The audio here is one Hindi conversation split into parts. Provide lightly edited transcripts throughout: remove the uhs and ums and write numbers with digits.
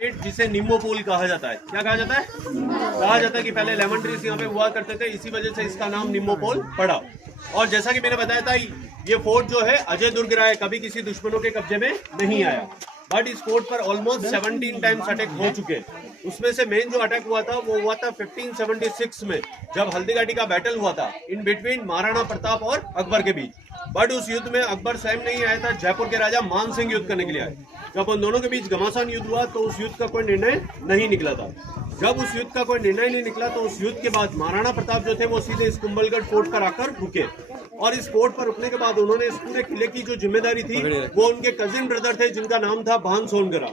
जिसे निम्बोपोल कहा जाता है। क्या कहा जाता है? कहा जाता है कि पहले लेमन ट्रीज यहाँ पे हुआ करते थे, इसी वजह से इसका नाम निम्बोपोल पड़ा। और जैसा कि मैंने बताया था, ये फोर्ट जो है अजय दुर्ग रहा है, कभी किसी दुश्मनों के कब्जे में नहीं आया। बट इस फोर्ट पर ऑलमोस्ट 17 टाइम्स अटैक हो चुके हैं। उसमें से मेन जो अटैक हुआ था वो हुआ था 1576 में, जब हल्दीघाटी का बैटल हुआ था इन बिटवीन महाराणा प्रताप और अकबर के बीच। बट उस युद्ध में अकबर स्वयं नहीं आया था, जयपुर के राजा मान सिंह युद्ध करने के लिए आए। जब उन दोनों के बीच घमासान युद्ध हुआ तो उस युद्ध का कोई निर्णय नहीं निकला था। जब उस युद्ध का कोई निर्णय नहीं निकला तो उस युद्ध के बाद महाराणा प्रताप जो थे वो सीधे इस कुंभलगढ़ फोर्ट पर आकर रुके। और इस फोर्ट पर रुकने के बाद उन्होंने इस पूरे किले की जो जिम्मेदारी थी वो उनके कजिन ब्रदर थे जिनका नाम था भान सोनगरा।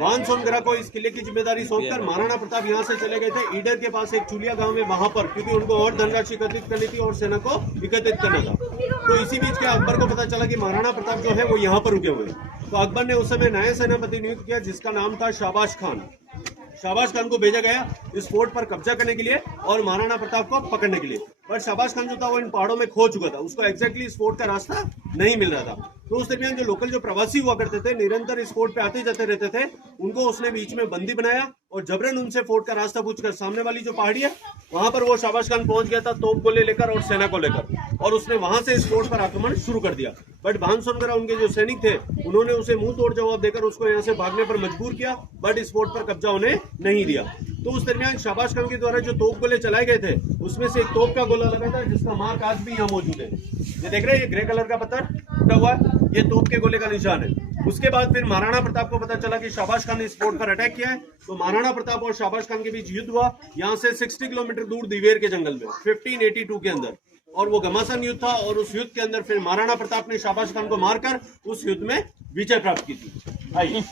भान सोनगरा को इस किले की जिम्मेदारी सौंपकर महाराणा प्रताप यहाँ से चले गए थे ईडर के पास एक चुलिया गांव में, वहां पर, क्योंकि उनको और धनराशि एकत्रित करनी थी और सेना को एकत्रित करना था। तो इसी बीच के अकबर को पता चला कि महाराणा प्रताप जो है वो यहाँ पर रुके हुए। तो अकबर ने उस समय नया सेनापति नियुक्त किया जिसका नाम था शाबाश खान। शाबाश खान को भेजा गया इस फोर्ट पर कब्जा करने के लिए और महाराणा प्रताप को पकड़ने के लिए। पर शाबाश खान जो था वो इन पहाड़ों में खो चुका था, उसको एग्जैक्टली इस फोर्ट का रास्ता नहीं मिल रहा था। तो उस दरमियान जो लोकल जो प्रवासी हुआ करते थे, निरंतर इस फोर्ट पे आते जाते रहते थे, उनको उसने बीच में बंदी बनाया और जबरन उनसे फोर्ट का रास्ता पूछकर सामने वाली जो पहाड़ी है वहां पर वो शाबाश खान पहुंच गया था तोप गोले लेकर और सेना को लेकर, और उसने वहां से इस फोर्ट पर आक्रमण शुरू कर दिया। बट भान सोनगरा उनके जो सैनिक थे उन्होंने उसे मुंह तोड़ जवाब देकर उसको यहाँ से भागने पर मजबूर किया, बट इस फोर्ट पर कब्जा होने नहीं दिया। तो उस दरमियान शाबाश खान के द्वारा जो तोप गोले चलाए गए थे उसमें से एक तोप का गोला लगा था जिसका मार्क आज भी यहाँ मौजूद है। ये देख रहे हैं, ये ग्रे कलर का पत्थर टूटा हुआ है, ये तोप के गोले का निशान है। उसके बाद फिर महाराणा प्रताप को पता चला कि शाबाश खान ने इस फोर्ट पर अटैक किया है, तो महाराणा प्रताप और शाबाश खान के बीच युद्ध हुआ यहाँ से 60 किलोमीटर दूर दिवेर के जंगल में 1582 के अंदर। और वो घमासान युद्ध था और उस युद्ध के अंदर फिर महाराणा प्रताप ने शाबाश खान को मारकर उस युद्ध में विजय प्राप्त की थी। आइए।